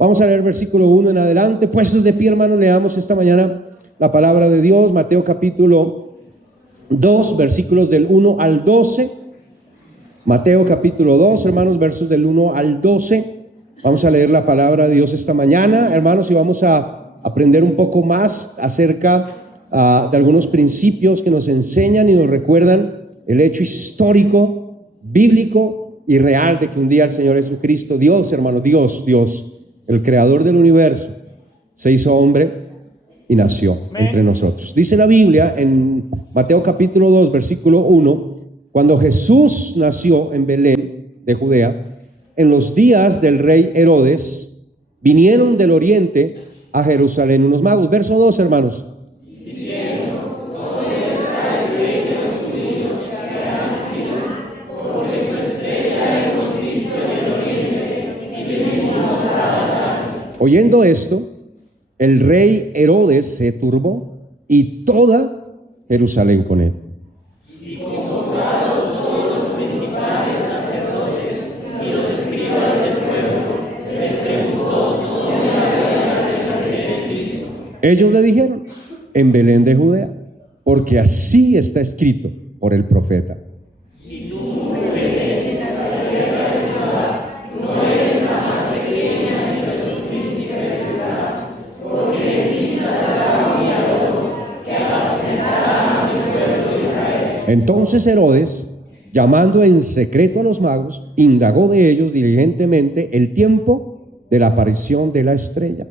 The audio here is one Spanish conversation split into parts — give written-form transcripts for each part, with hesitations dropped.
Vamos a leer versículo 1 en adelante. Puestos de pie, hermanos, leamos esta mañana la palabra de Dios. Mateo capítulo 2, versículos del 1 al 12. Mateo capítulo 2, hermanos, versos del 1 al 12. Vamos a leer la palabra de Dios esta mañana, hermanos, y vamos a aprender un poco más acerca de algunos principios que nos enseñan y nos recuerdan el hecho histórico, bíblico y real de que un día el Señor Jesucristo, Dios, hermano, Dios, el creador del universo, se hizo hombre y nació entre nosotros. Dice la Biblia en Mateo capítulo 2, versículo 1, cuando Jesús nació en Belén de Judea, en los días del rey Herodes, vinieron del oriente a Jerusalén unos magos. Verso 2, hermanos. Oyendo esto, el rey Herodes se turbó y toda Jerusalén con él. Y convocados todos los principales sacerdotes y los escribas del pueblo, les preguntó dónde había de nacer. Ellos le dijeron, en Belén de Judea, porque así está escrito por el profeta. Entonces Herodes, llamando en secreto a los magos, indagó de ellos diligentemente el tiempo de la aparición de la estrella.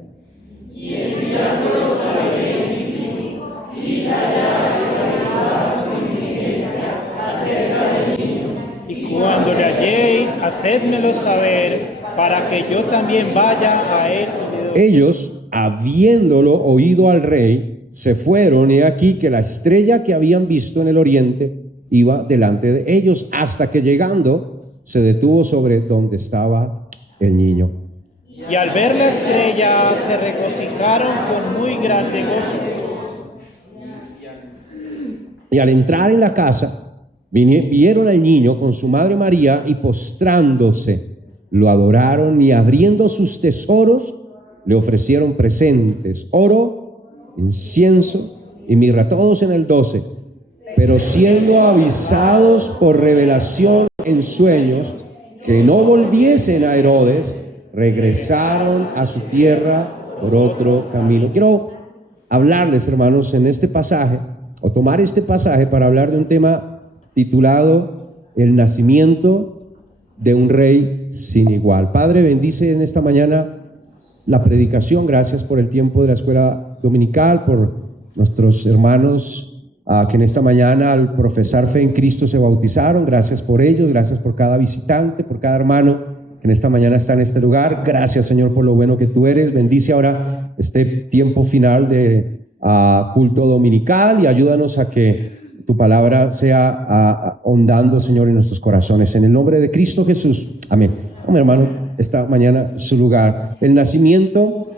Y enviándolos a Belén, id allá y averiguad con diligencia acerca del niño. Y cuando le halléis, hacédmelo saber, para que yo también vaya a él. Ellos, habiéndolo oído al rey, se fueron, y aquí que la estrella que habían visto en el oriente iba delante de ellos, hasta que llegando se detuvo sobre donde estaba el niño. Y al ver la estrella se regocijaron con muy grande gozo. Y al entrar en la casa, vieron al niño con su madre María, y postrándose lo adoraron, y abriendo sus tesoros le ofrecieron presentes, oro, incienso y mirra, todos en el 12. Pero siendo avisados por revelación en sueños que no volviesen a Herodes, regresaron a su tierra por otro camino. Quiero hablarles, hermanos, en este pasaje, o tomar este pasaje para hablar de un tema titulado el nacimiento de un rey sin igual. Padre, bendice en esta mañana la predicación. Gracias por el tiempo de la escuela dominical, por nuestros hermanos que en esta mañana al profesar fe en Cristo se bautizaron. Gracias por ellos, gracias por cada visitante, por cada hermano que en esta mañana está en este lugar. Gracias, Señor, por lo bueno que tú eres. Bendice ahora este tiempo final de culto dominical y ayúdanos a que tu palabra sea ahondando, Señor, en nuestros corazones. En el nombre de Cristo Jesús. Amén. Amén, hermano, esta mañana su lugar. El nacimiento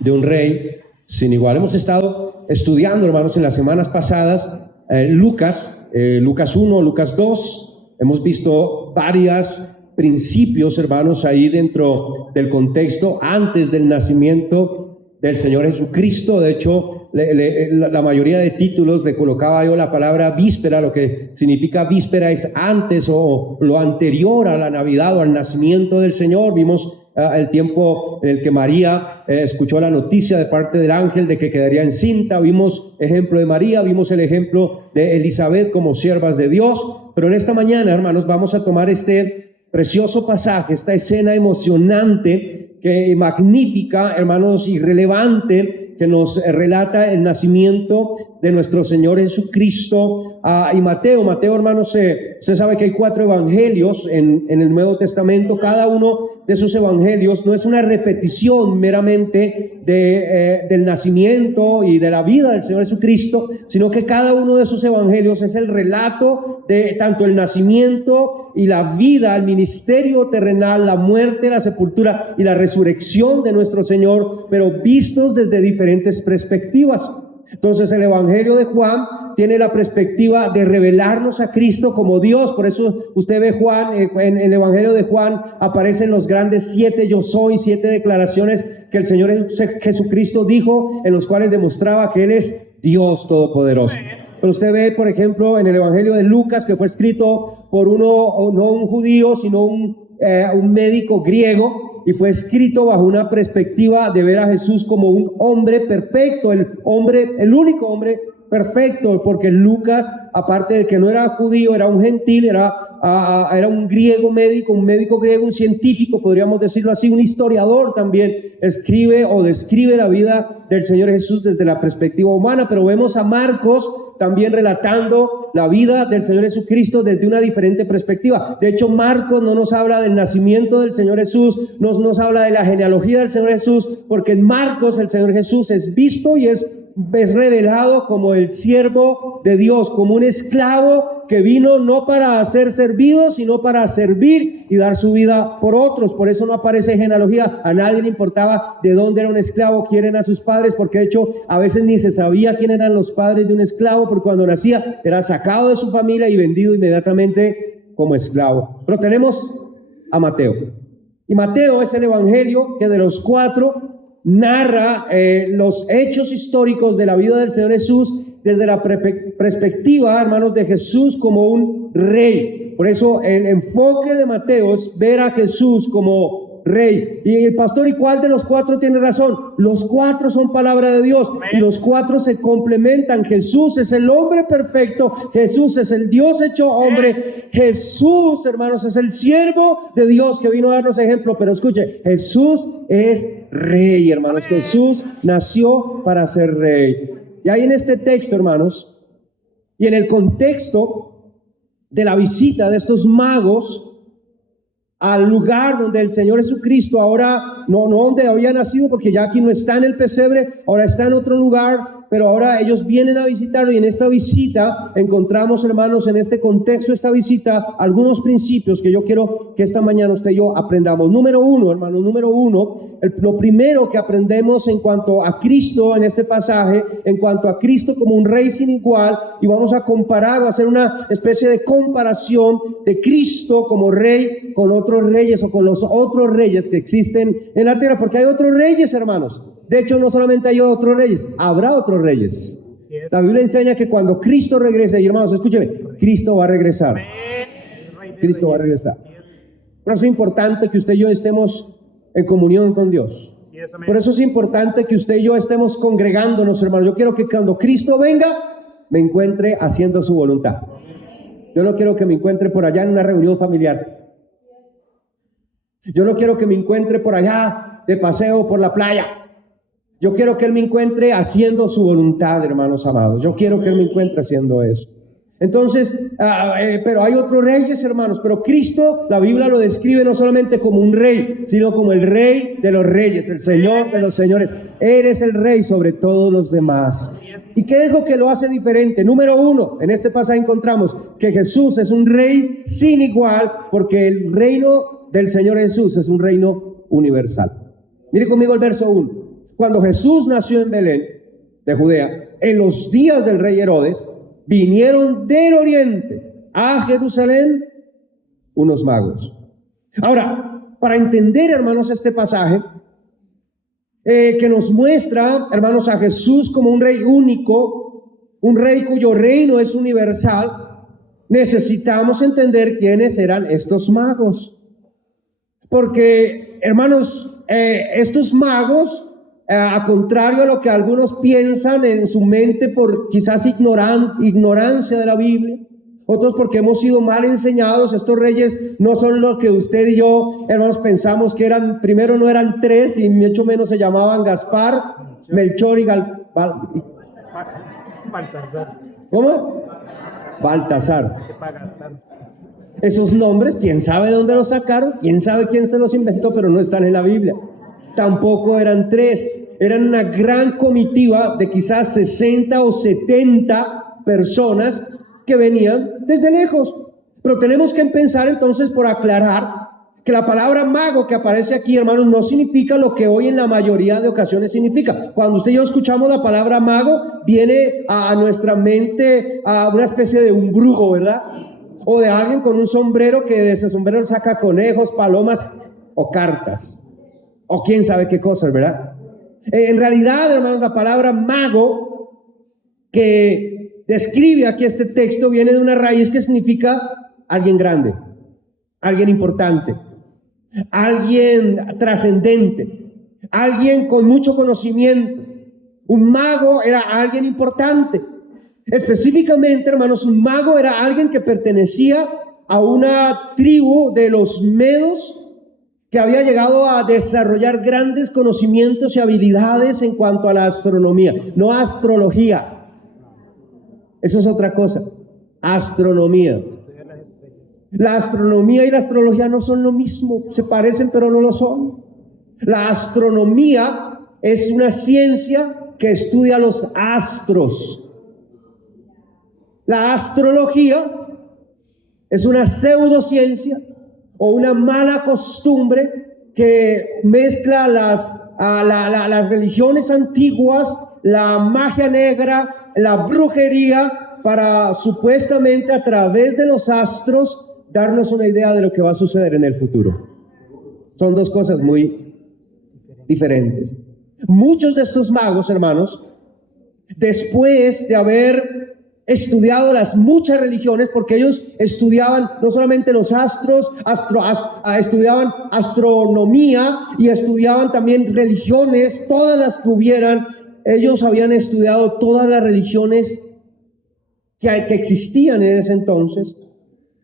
de un rey sin igual. Hemos estado estudiando, hermanos, en las semanas pasadas Lucas 1, Lucas 2. Hemos visto varios principios, hermanos, ahí dentro del contexto antes del nacimiento del Señor Jesucristo. De hecho, la mayoría de títulos le colocaba yo la palabra víspera. Lo que significa víspera es antes o lo anterior a la Navidad o al nacimiento del Señor. Vimos el tiempo en el que María escuchó la noticia de parte del ángel de que quedaría encinta. Vimos ejemplo de María, vimos el ejemplo de Elizabeth como siervas de Dios. Pero en esta mañana, hermanos, vamos a tomar este precioso pasaje, esta escena emocionante, magnífica, hermanos, y relevante, que nos relata el nacimiento de nuestro Señor Jesucristo. Y Mateo, hermanos, usted sabe que hay 4 evangelios en el Nuevo Testamento. Cada uno de esos evangelios no es una repetición meramente del nacimiento y de la vida del Señor Jesucristo, sino que cada uno de esos evangelios es el relato de tanto el nacimiento y la vida, el ministerio terrenal, la muerte, la sepultura y la resurrección de nuestro Señor, pero vistos desde diferentes perspectivas. Entonces el Evangelio de Juan tiene la perspectiva de revelarnos a Cristo como Dios. Por eso usted ve Juan, en el Evangelio de Juan aparecen los grandes 7 yo soy, 7 declaraciones que el Señor Jesucristo dijo, en los cuales demostraba que Él es Dios Todopoderoso. Pero usted ve, por ejemplo, en el Evangelio de Lucas, que fue escrito por no un judío, sino un médico griego, y fue escrito bajo una perspectiva de ver a Jesús como un hombre perfecto, el único hombre perfecto, porque Lucas, aparte de que no era judío, era un gentil, era un griego médico, un médico griego, un científico, podríamos decirlo así, un historiador también, escribe o describe la vida del Señor Jesús desde la perspectiva humana. Pero vemos a Marcos también relatando la vida del Señor Jesucristo desde una diferente perspectiva. De hecho, Marcos no nos habla del nacimiento del Señor Jesús, no nos habla de la genealogía del Señor Jesús, porque en Marcos el Señor Jesús es visto y es revelado como el siervo de Dios, como un esclavo que vino no para ser servido, sino para servir y dar su vida por otros. Por eso no aparece genealogía. A nadie le importaba de dónde era un esclavo, quién eran sus padres, porque de hecho a veces ni se sabía quién eran los padres de un esclavo, porque cuando nacía era sacado de su familia y vendido inmediatamente como esclavo. Pero tenemos a Mateo, y Mateo es el evangelio que de los 4 narra los hechos históricos de la vida del Señor Jesús desde la perspectiva, hermanos, de Jesús como un rey. Por eso el enfoque de Mateo es ver a Jesús como rey. Y el pastor, ¿y cuál de los 4 tiene razón? Los 4 son palabra de Dios y los 4 se complementan. Jesús es el hombre perfecto, Jesús es el Dios hecho hombre, Jesús, hermanos, es el siervo de Dios que vino a darnos ejemplo. Pero escuche, Jesús es rey, hermanos. Jesús nació para ser rey. Y ahí en este texto, hermanos, y en el contexto de la visita de estos magos al lugar donde el Señor Jesucristo ahora, no donde había nacido, porque ya aquí no está en el pesebre, ahora está en otro lugar, pero ahora ellos vienen a visitarlo, y en esta visita encontramos, hermanos, en este contexto de esta visita, algunos principios que yo quiero que esta mañana usted y yo aprendamos. Número 1, hermano, lo primero que aprendemos en cuanto a Cristo en este pasaje, en cuanto a Cristo como un rey sin igual, y vamos a comparar o hacer una especie de comparación de Cristo como rey con otros reyes o con los otros reyes que existen en la tierra, porque hay otros reyes, hermanos. De hecho, no solamente hay otros reyes, habrá otros reyes. La Biblia enseña que cuando Cristo regrese, y hermanos, escúcheme, Cristo va a regresar. Cristo va a regresar. Por eso es importante que usted y yo estemos en comunión con Dios. Por eso es importante que usted y yo estemos congregándonos, hermanos. Yo quiero que cuando Cristo venga, me encuentre haciendo su voluntad. Yo no quiero que me encuentre por allá en una reunión familiar. Yo no quiero que me encuentre por allá de paseo por la playa. Yo quiero que Él me encuentre haciendo su voluntad, hermanos amados. Yo quiero que Él me encuentre haciendo eso. Entonces, pero hay otros reyes, hermanos. Pero Cristo, la Biblia lo describe no solamente como un rey, sino como el rey de los reyes, el Señor de los señores. Él es el rey sobre todos los demás. ¿Y qué es lo que lo hace diferente? Número 1, en este pasaje encontramos que Jesús es un rey sin igual, porque el reino del Señor Jesús es un reino universal. Mire conmigo el verso 1. Cuando Jesús nació en Belén, de Judea, en los días del rey Herodes, vinieron del oriente a Jerusalén unos magos. Ahora, para entender, hermanos, este pasaje, que nos muestra, hermanos, a Jesús como un rey único, un rey cuyo reino es universal, necesitamos entender quiénes eran estos magos. Porque, hermanos, estos magos, a contrario a lo que algunos piensan en su mente por quizás ignorancia de la Biblia, otros porque hemos sido mal enseñados, estos reyes no son lo que usted y yo, hermanos, pensamos que eran. Primero no eran 3 y mucho menos se llamaban Gaspar, Melchor y Baltasar. ¿Cómo? Baltasar. Esos nombres, quién sabe de dónde los sacaron, quién sabe quién se los inventó, pero no están en la Biblia. Tampoco eran 3, eran una gran comitiva de quizás 60 o 70 personas que venían desde lejos. Pero tenemos que empezar entonces por aclarar que la palabra mago que aparece aquí, hermanos, no significa lo que hoy en la mayoría de ocasiones significa. Cuando usted y yo escuchamos la palabra mago, viene a nuestra mente a una especie de un brujo, ¿verdad? O de alguien con un sombrero que de ese sombrero saca conejos, palomas o cartas, o quién sabe qué cosas, ¿verdad? En realidad, hermanos, la palabra mago que describe aquí este texto viene de una raíz que significa alguien grande, alguien importante, alguien trascendente, alguien con mucho conocimiento. Un mago era alguien importante. Específicamente, hermanos, un mago era alguien que pertenecía a una tribu de los medos que había llegado a desarrollar grandes conocimientos y habilidades en cuanto a la astronomía, no astrología. Eso es otra cosa, astronomía. La astronomía y la astrología no son lo mismo, se parecen pero no lo son. La astronomía es una ciencia que estudia los astros. La astrología es una pseudociencia o una mala costumbre que mezcla las religiones antiguas, la magia negra, la brujería, para supuestamente a través de los astros darnos una idea de lo que va a suceder en el futuro. Son dos cosas muy diferentes. Muchos de estos magos, hermanos, después de haber estudiado las muchas religiones, porque ellos estudiaban no solamente los astros, estudiaban astronomía y estudiaban también religiones, todas las que hubieran. Ellos habían estudiado todas las religiones que existían en ese entonces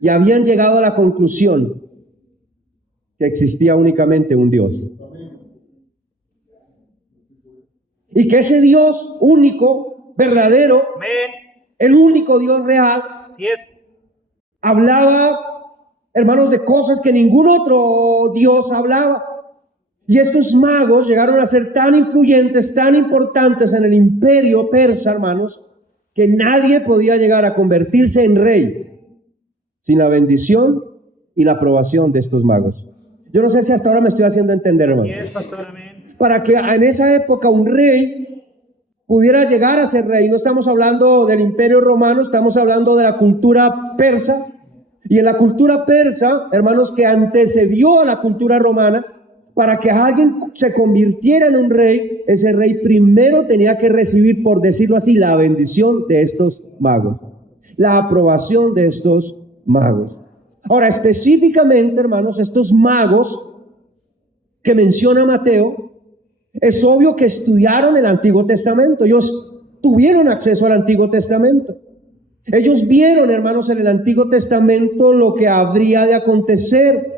y habían llegado a la conclusión que existía únicamente un Dios. Y que ese Dios único, verdadero, Amén. el único Dios real, Así es. hablaba, hermanos, de cosas que ningún otro Dios hablaba. Y estos magos llegaron a ser tan influyentes, tan importantes en el imperio persa, hermanos, que nadie podía llegar a convertirse en rey sin la bendición y la aprobación de estos magos. Yo no sé si hasta ahora me estoy haciendo entender, hermano. Así es, pastor. Amén. Para que en esa época un rey pudiera llegar a ser rey, no estamos hablando del imperio romano, estamos hablando de la cultura persa. Y en la cultura persa, hermanos, que antecedió a la cultura romana, para que alguien se convirtiera en un rey, ese rey primero tenía que recibir, por decirlo así, la bendición de estos magos, la aprobación de estos magos. Ahora, específicamente, hermanos, estos magos que menciona Mateo, es obvio que estudiaron el Antiguo Testamento. Ellos tuvieron acceso al Antiguo Testamento. Ellos vieron, hermanos, en el Antiguo Testamento lo que habría de acontecer.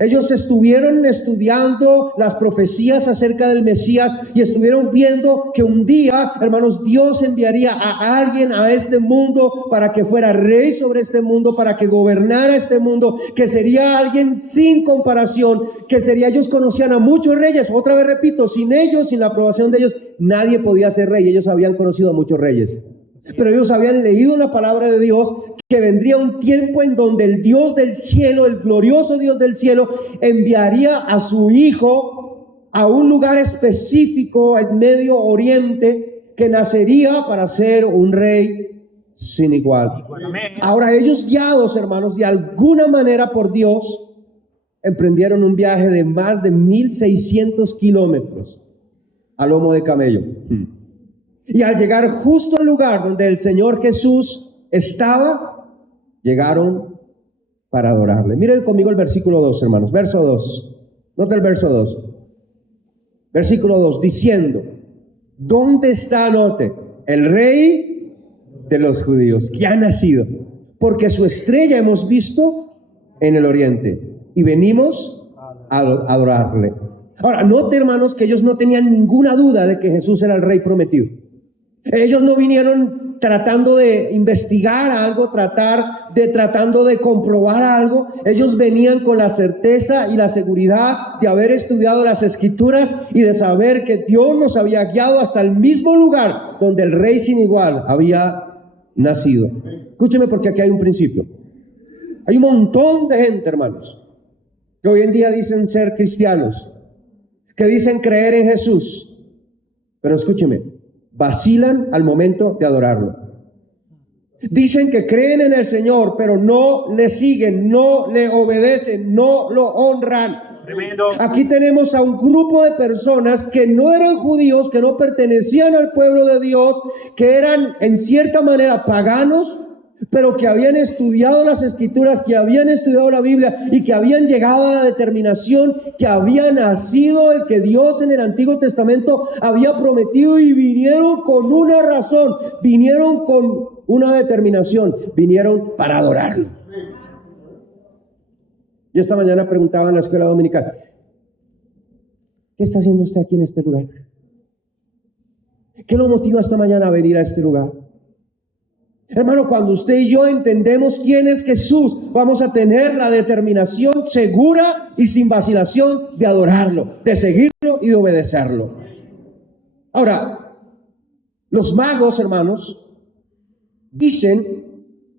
Ellos estuvieron estudiando las profecías acerca del Mesías y estuvieron viendo que un día, hermanos, Dios enviaría a alguien a este mundo para que fuera rey sobre este mundo, para que gobernara este mundo, que sería alguien sin comparación, que sería, ellos conocían a muchos reyes. Otra vez repito, sin ellos, sin la aprobación de ellos, nadie podía ser rey. Ellos habían conocido a muchos reyes, pero ellos habían leído la palabra de Dios, que vendría un tiempo en donde el Dios del cielo, el glorioso Dios del cielo, enviaría a su Hijo a un lugar específico en Medio Oriente, que nacería para ser un rey sin igual. Amén. Ahora ellos, guiados, hermanos, de alguna manera por Dios, emprendieron un viaje de más de 1,600 kilómetros a lomo de camello. Y al llegar justo al lugar donde el Señor Jesús estaba, llegaron para adorarle. Miren conmigo el versículo 2, hermanos. Verso 2. Nota el verso 2. Versículo 2, diciendo: ¿dónde está, note, el rey de los judíos, que ha nacido? Porque su estrella hemos visto en el oriente y venimos a adorarle. Ahora, note, hermanos, que ellos no tenían ninguna duda de que Jesús era el rey prometido. Ellos no vinieron tratando de investigar algo, tratando de comprobar algo. Ellos venían con la certeza y la seguridad de haber estudiado las Escrituras y de saber que Dios los había guiado hasta el mismo lugar donde el rey sin igual había nacido. Escúcheme, porque aquí hay un principio. Hay un montón de gente, hermanos, que hoy en día dicen ser cristianos, que dicen creer en Jesús, pero escúcheme, vacilan al momento de adorarlo. Dicen que creen en el Señor, pero no le siguen, no le obedecen, no lo honran. Tremendo. Aquí tenemos a un grupo de personas que no eran judíos, que no pertenecían al pueblo de Dios, que eran en cierta manera paganos, pero que habían estudiado las Escrituras, que habían estudiado la Biblia y que habían llegado a la determinación que había nacido el que Dios en el Antiguo Testamento había prometido, y vinieron con una razón, vinieron con una determinación, vinieron para adorarlo. Yo esta mañana preguntaba en la escuela dominical, ¿qué está haciendo usted aquí en este lugar? ¿Qué lo motiva esta mañana a venir a este lugar? Hermano, cuando usted y yo entendemos quién es Jesús, vamos a tener la determinación segura y sin vacilación de adorarlo, de seguirlo y de obedecerlo. Ahora, los magos, hermanos, dicen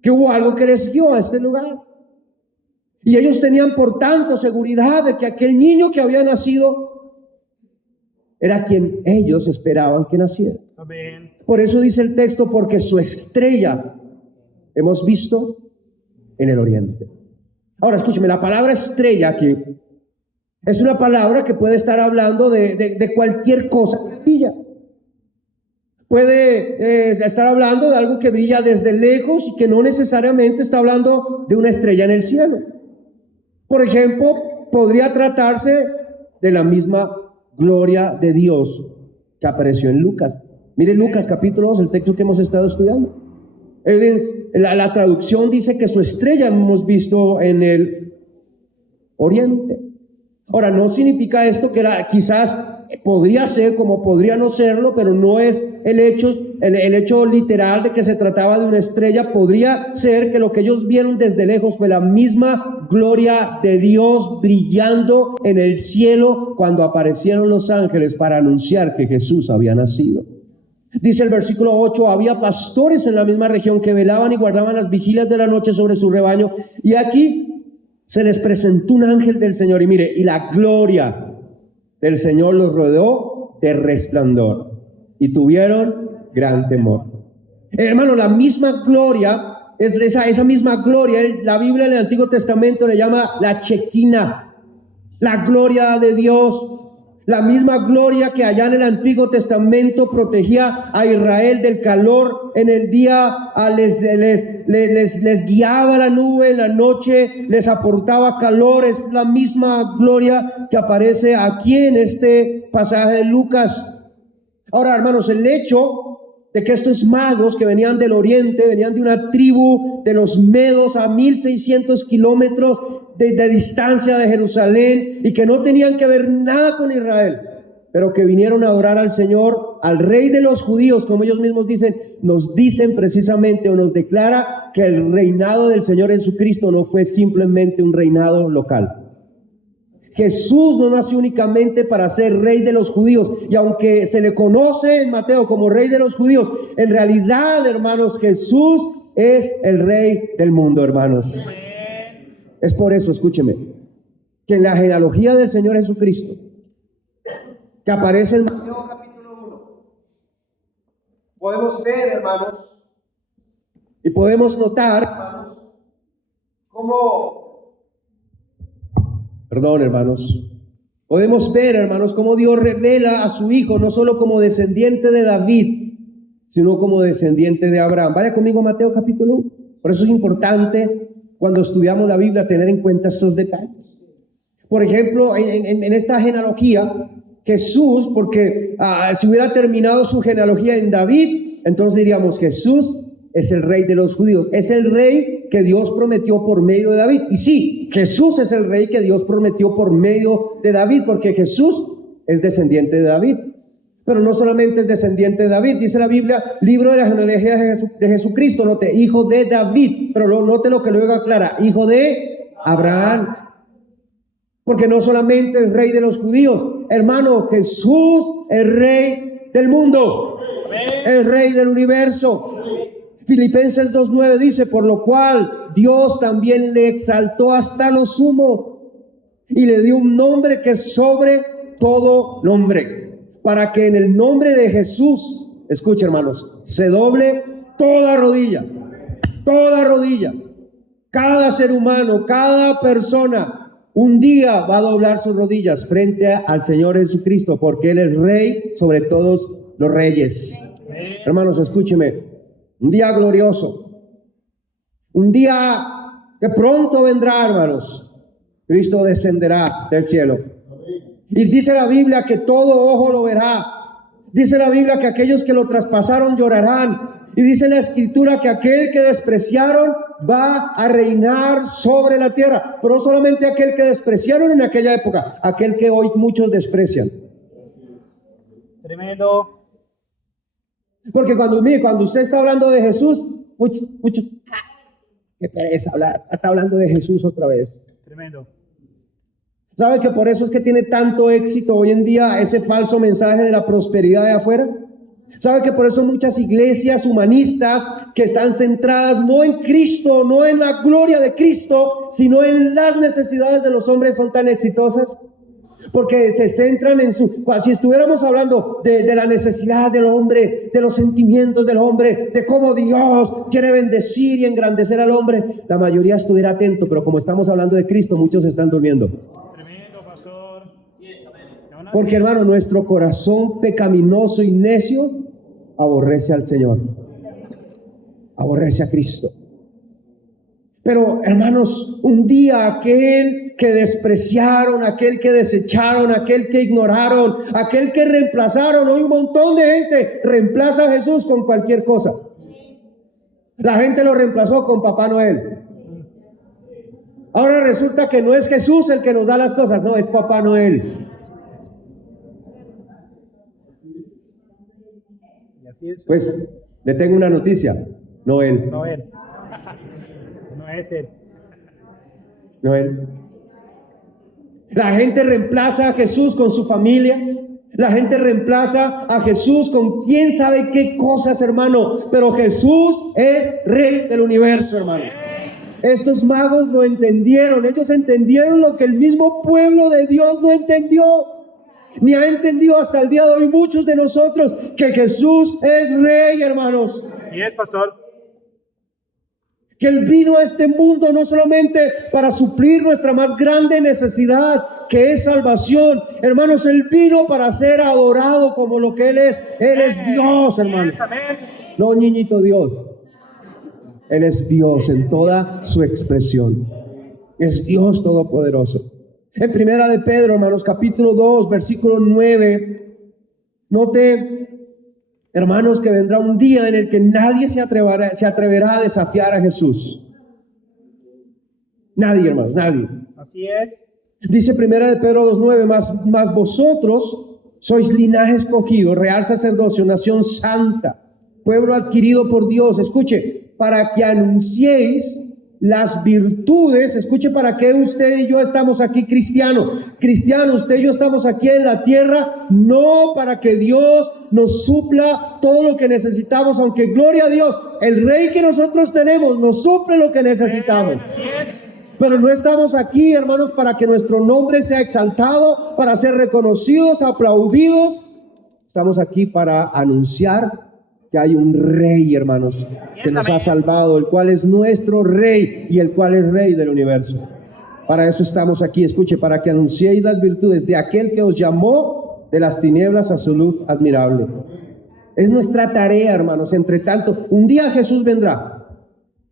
que hubo algo que les guió a este lugar. Y ellos tenían por tanto seguridad de que aquel niño que había nacido era quien ellos esperaban que naciera. Amén. Por eso dice el texto, porque su estrella hemos visto en el oriente. Ahora escúcheme, la palabra estrella aquí es una palabra que puede estar hablando de cualquier cosa que brilla. Puede estar hablando de algo que brilla desde lejos y que no necesariamente está hablando de una estrella en el cielo. Por ejemplo, podría tratarse de la misma gloria de Dios que apareció en Lucas. Mire Lucas capítulo 2, el texto que hemos estado estudiando. La traducción dice que su estrella hemos visto en el oriente. Ahora, no significa esto que quizás podría ser como podría no serlo, pero no es el hecho literal de que se trataba de una estrella. Podría ser que lo que ellos vieron desde lejos fue la misma gloria de Dios brillando en el cielo cuando aparecieron los ángeles para anunciar que Jesús había nacido. Dice el versículo 8, había pastores en la misma región que velaban y guardaban las vigilias de la noche sobre su rebaño, y aquí se les presentó un ángel del Señor, y mire, y la gloria del Señor los rodeó de resplandor, y tuvieron gran temor. Hermano, la misma gloria, es esa misma gloria, la Biblia en el Antiguo Testamento le llama la Chequina, la gloria de Dios. La misma gloria que allá en el Antiguo Testamento protegía a Israel del calor en el día, les guiaba la nube, en la noche les aportaba calor. Es la misma gloria que aparece aquí en este pasaje de Lucas. Ahora, hermanos, el hecho de que estos magos que venían del oriente, venían de una tribu de los medos a 1600 kilómetros de distancia de Jerusalén, y que no tenían que ver nada con Israel, pero que vinieron a adorar al Señor, al Rey de los judíos, como ellos mismos dicen, nos dicen precisamente, o nos declara que el reinado del Señor Jesucristo no fue simplemente un reinado local. Jesús no nació únicamente para ser rey de los judíos, y aunque se le conoce en Mateo como rey de los judíos, en realidad, hermanos, Jesús es el rey del mundo, hermanos. Es por eso, escúcheme, que en la genealogía del Señor Jesucristo, que aparece en Mateo capítulo 1, podemos ver, hermanos, y podemos notar, hermanos, podemos ver, hermanos, cómo Dios revela a su Hijo, no solo como descendiente de David, sino como descendiente de Abraham. Vaya conmigo a Mateo capítulo 1. Por eso es importante, cuando estudiamos la Biblia, tener en cuenta estos detalles. Por ejemplo, en esta genealogía, Jesús, porque si hubiera terminado su genealogía en David, entonces diríamos, Jesús es el rey de los judíos, es el rey que Dios prometió por medio de David. Y sí, Jesús es el rey que Dios prometió por medio de David, porque Jesús es descendiente de David. Pero no solamente es descendiente de David, dice la Biblia, libro de la genealogía de Jesucristo, note, hijo de David, pero note lo que luego aclara, hijo de Abraham. Porque no solamente es rey de los judíos, hermano, Jesús es rey del mundo, el rey del universo. Filipenses 2:9 dice, por lo cual Dios también le exaltó hasta lo sumo y le dio un nombre que es sobre todo nombre, para que en el nombre de Jesús, escuche hermanos, se doble toda rodilla, cada ser humano, cada persona, un día va a doblar sus rodillas frente al Señor Jesucristo, porque Él es Rey sobre todos los reyes. Hermanos, escúcheme, un día glorioso, un día que pronto vendrá, hermanos. Cristo descenderá del cielo. Y dice la Biblia que todo ojo lo verá. Dice la Biblia que aquellos que lo traspasaron llorarán. Y dice la Escritura que aquel que despreciaron va a reinar sobre la tierra. Pero no solamente aquel que despreciaron en aquella época, aquel que hoy muchos desprecian. Tremendo. Porque cuando usted está hablando de Jesús, muchos, qué pereza hablar, está hablando de Jesús otra vez. Tremendo. ¿Sabe que por eso es que tiene tanto éxito hoy en día ese falso mensaje de la prosperidad de afuera? ¿Sabe que por eso muchas iglesias humanistas que están centradas no en Cristo, no en la gloria de Cristo, sino en las necesidades de los hombres son tan exitosas? Porque se centran en si estuviéramos hablando de la necesidad del hombre, de los sentimientos del hombre, de cómo Dios quiere bendecir y engrandecer al hombre, la mayoría estuviera atento, pero como estamos hablando de Cristo, muchos están durmiendo. Tremendo, pastor. Porque hermano, nuestro corazón pecaminoso y necio aborrece al Señor, aborrece a Cristo. Pero hermanos, un día aquel que despreciaron, aquel que desecharon, aquel que ignoraron, aquel que reemplazaron, hoy un montón de gente reemplaza a Jesús con cualquier cosa. La gente lo reemplazó con Papá Noel. Ahora resulta que no es Jesús el que nos da las cosas, no, es Papá Noel. Y así es. Pues le tengo una noticia, Noel. No él. No es él. Noel. La gente reemplaza a Jesús con su familia. La gente reemplaza a Jesús con quién sabe qué cosas, hermano. Pero Jesús es Rey del universo, hermano. Estos magos lo entendieron. Ellos entendieron lo que el mismo pueblo de Dios no entendió. Ni ha entendido hasta el día de hoy muchos de nosotros que Jesús es Rey, hermanos. Así es, pastor. Que Él vino a este mundo no solamente para suplir nuestra más grande necesidad, que es salvación. Hermanos, Él vino para ser adorado como lo que Él es. Él es Dios, hermanos. No, niñito Dios. Él es Dios en toda su expresión. Es Dios todopoderoso. En primera de Pedro, hermanos, capítulo 2, versículo 9. Note, hermanos, que vendrá un día en el que nadie se atreverá a desafiar a Jesús. Nadie, hermanos, nadie. Así es. Dice primera de Pedro 2:9, mas vosotros sois linaje escogido, real sacerdocio, nación santa, pueblo adquirido por Dios. Escuche, para que anunciéis las virtudes. Escuche, para que usted y yo estamos aquí cristiano, usted y yo estamos aquí en la tierra, no para que Dios nos supla todo lo que necesitamos, aunque gloria a Dios, el Rey que nosotros tenemos nos suple lo que necesitamos. Así es. Pero no estamos aquí, hermanos, para que nuestro nombre sea exaltado, para ser reconocidos, aplaudidos. Estamos aquí para anunciar que hay un Rey, hermanos, que nos ha salvado, el cual es nuestro Rey y el cual es Rey del universo. Para eso estamos aquí. Escuche, para que anunciéis las virtudes de aquel que os llamó de las tinieblas a su luz admirable. Es nuestra tarea, hermanos. Entre tanto, un día Jesús vendrá.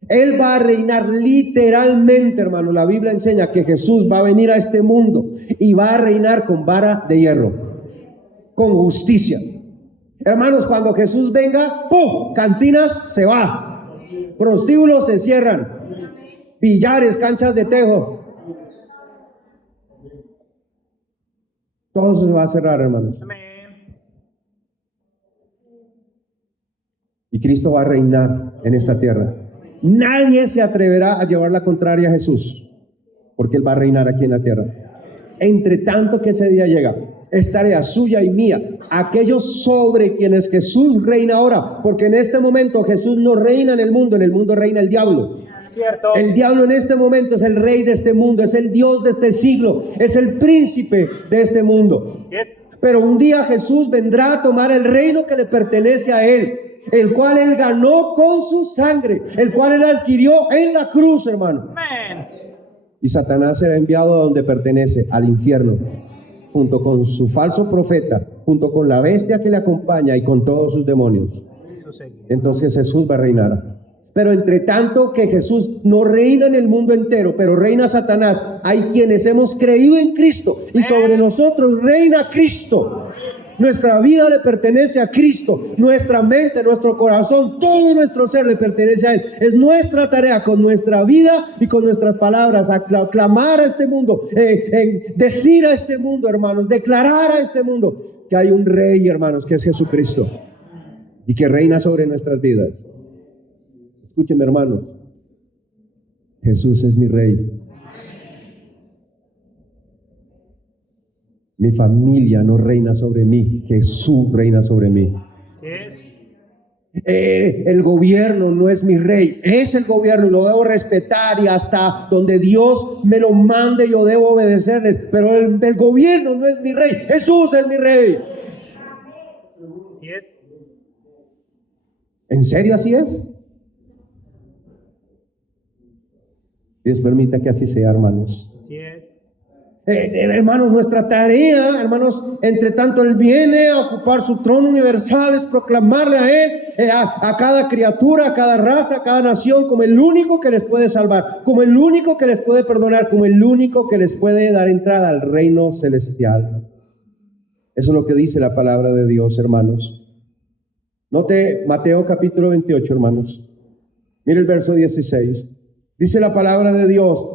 Él va a reinar literalmente, hermano. La Biblia enseña que Jesús va a venir a este mundo y va a reinar con vara de hierro, con justicia. Hermanos, cuando Jesús venga, ¡pum!, cantinas se va, prostíbulos se cierran, billares, canchas de tejo, todo eso se va a cerrar, hermanos. Amén. Y Cristo va a reinar en esta tierra. Nadie se atreverá a llevar la contraria a Jesús, porque Él va a reinar aquí en la tierra. Entre tanto que ese día llega, es tarea suya y mía, aquellos sobre quienes Jesús reina ahora, porque en este momento Jesús no reina en el mundo reina el diablo. cierto. El diablo en este momento es el rey de este mundo, es el Dios de este siglo, es el príncipe de este mundo. Así es. Pero un día Jesús vendrá a tomar el reino que le pertenece a Él, el cual Él ganó con su sangre, el cual Él adquirió en la cruz, hermano. Amén. Y Satanás será enviado a donde pertenece, al infierno, junto con su falso profeta, junto con la bestia que le acompaña y con todos sus demonios. Entonces Jesús va a reinar. Pero entre tanto que Jesús no reina en el mundo entero, pero reina Satanás, hay quienes hemos creído en Cristo y sobre nosotros reina Cristo. Nuestra vida le pertenece a Cristo, nuestra mente, nuestro corazón, todo nuestro ser le pertenece a Él. Es nuestra tarea con nuestra vida y con nuestras palabras aclamar a este mundo, decir a este mundo, hermanos, declarar a este mundo que hay un rey, hermanos, que es Jesucristo y que reina sobre nuestras vidas. Escúcheme, hermanos, Jesús es mi rey. Mi familia no reina sobre mí, Jesús reina sobre mí. Yes. El gobierno no es mi rey, es el gobierno y lo debo respetar, y hasta donde Dios me lo mande yo debo obedecerles, pero el gobierno no es mi rey, Jesús es mi rey. Así es. ¿En serio así es? Dios permita que así sea, hermanos. Así es. Hermanos, nuestra tarea, hermanos, entre tanto Él viene a ocupar su trono universal, es proclamarle a Él, a cada criatura, a cada raza, a cada nación, como el único que les puede salvar, como el único que les puede perdonar, como el único que les puede dar entrada al reino celestial. Eso es lo que dice la palabra de Dios, hermanos. Note Mateo capítulo 28, hermanos. Mire el verso 16. Dice la palabra de Dios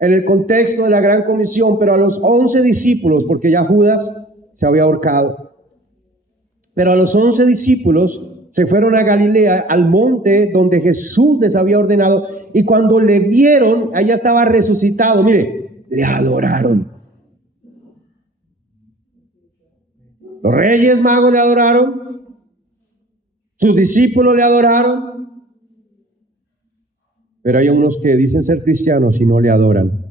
en el contexto de la gran comisión, pero a los 11 discípulos, porque ya Judas se había ahorcado, pero a los 11 discípulos se fueron a Galilea, al monte donde Jesús les había ordenado, y cuando le vieron, allá estaba resucitado, mire, le adoraron. Los reyes magos le adoraron, sus discípulos le adoraron, pero hay unos que dicen ser cristianos y no le adoran.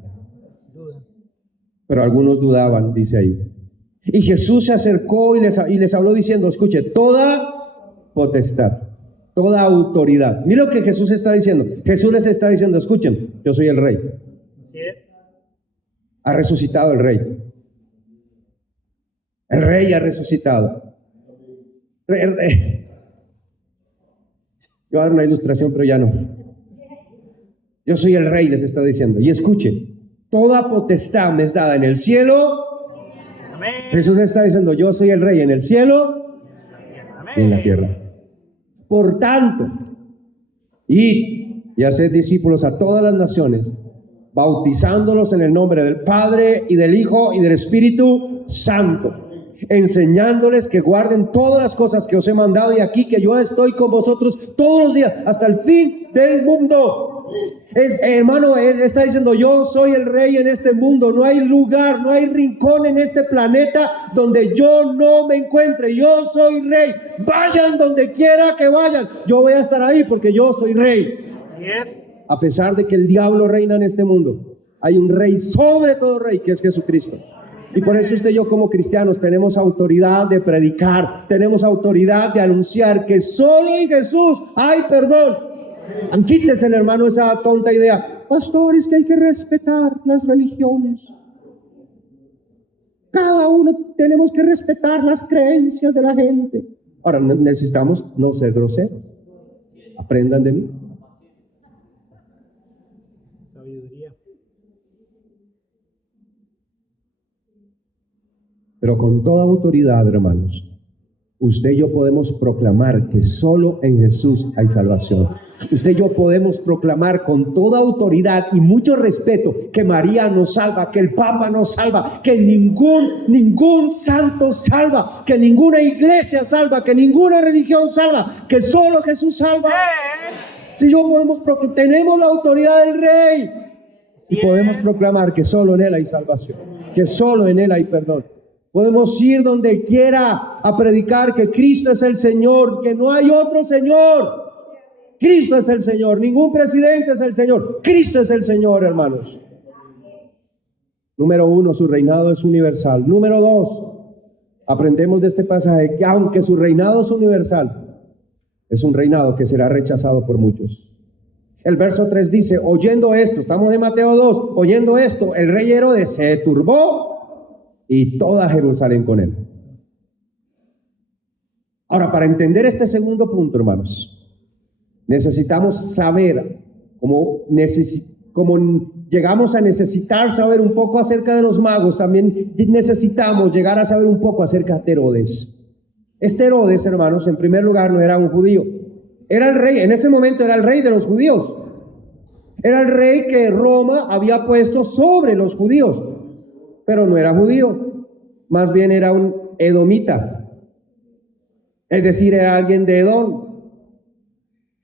Pero algunos dudaban, dice ahí. Y Jesús se acercó y les habló diciendo, escuche, toda potestad, toda autoridad. Mira lo que Jesús está diciendo. Jesús les está diciendo, escuchen, yo soy el rey. Así es. Ha resucitado el rey. El rey ha resucitado. Yo voy a dar una ilustración, pero ya no. Yo soy el rey, les está diciendo. Y escuchen, toda potestad me es dada en el cielo. Amén. Jesús está diciendo, yo soy el rey en el cielo y en la tierra. Por tanto, id y haced discípulos a todas las naciones, bautizándolos en el nombre del Padre y del Hijo y del Espíritu Santo, enseñándoles que guarden todas las cosas que os he mandado, y aquí que yo estoy con vosotros todos los días hasta el fin del mundo. Hermano, Él está diciendo, yo soy el rey en este mundo. No hay lugar, no hay rincón en este planeta donde yo no me encuentre. Yo soy rey. Vayan donde quiera que vayan, yo voy a estar ahí porque yo soy rey. Así es. A pesar de que el diablo reina en este mundo, hay un rey sobre todo rey, que es Jesucristo. Y por eso usted y yo como cristianos tenemos autoridad de predicar, tenemos autoridad de anunciar que solo en Jesús hay perdón. Quítese, hermano, esa tonta idea. Pastores, que hay que respetar las religiones. Cada uno tenemos que respetar las creencias de la gente. Ahora, necesitamos no ser groseros. Aprendan de mí. Sabiduría. Pero con toda autoridad, hermanos, usted y yo podemos proclamar que solo en Jesús hay salvación. Usted y yo podemos proclamar con toda autoridad y mucho respeto que María nos salva, que el Papa nos salva, que ningún santo salva, que ninguna iglesia salva, que ninguna religión salva, que solo Jesús salva. Si yo tenemos la autoridad del Rey y podemos proclamar que solo en Él hay salvación, que solo en Él hay perdón. Podemos ir donde quiera a predicar que Cristo es el Señor, que no hay otro Señor, Cristo es el Señor. Ningún presidente es el Señor. Cristo es el Señor, hermanos. Número 1, su reinado es universal. Número 2, aprendemos de este pasaje que aunque su reinado es universal, es un reinado que será rechazado por muchos. El verso 3 dice, oyendo esto, estamos en Mateo 2, oyendo esto, el rey Herodes se turbó y toda Jerusalén con él. Ahora, para entender este segundo punto, hermanos, necesitamos saber cómo llegamos a necesitar saber un poco acerca de los magos, también necesitamos llegar a saber un poco acerca de Herodes. Este Herodes, hermanos, en primer lugar no era un judío, era el rey, en ese momento era el rey de los judíos, era el rey que Roma había puesto sobre los judíos, pero no era judío, más bien era un edomita, es decir, era alguien de Edom,